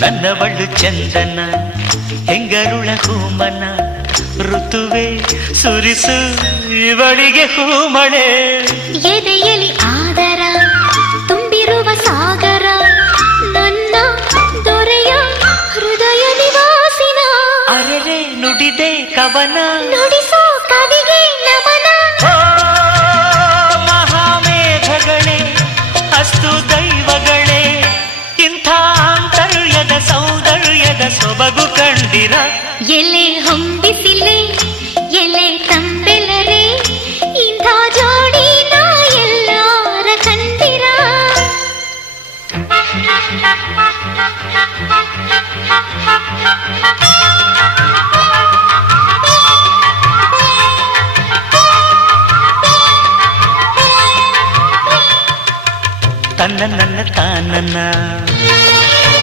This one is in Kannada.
ನನ್ನವಳು ಚಂದನ ಹೆಂಗರುಳ ಹೂಮನ ಋತುವೆ ಸುರಿಸು ಇವಳಿಗೆ ಹೂಮಳೆ ಎದೆಯಲಿ ಆದರ ತುಂಬಿರುವ ಸಾಗರ ನನ್ನ ದೊರೆಯ ಹೃದಯ ನಿವಾಸಿನ ಅರೆರೆ ನುಡಿದೆ ಕವನ ನುಡಿಸೋ ಕವಿಗೆ ನಮನ ಮಹಾಮೇಘಗಳೇ ಅಸ್ತು ದೈವಗಳೇ ಇಂಥ ಆಂತರ್ಯದ ಸೌಂದರ್ಯದ ಸೊಬಗು ಕಂಡಿರ ಎಲೆ ಹೊಂಬಿಸಿಲೆ ಎಲೆ ತಂಬೆಲರೆ ಇಂಥ ಜೋಡಿ ನಾ ಎಲ್ಲಾರ ಕಂಡಿರ ತನ್ನ ನನ್ನ ತಾನನ್ನ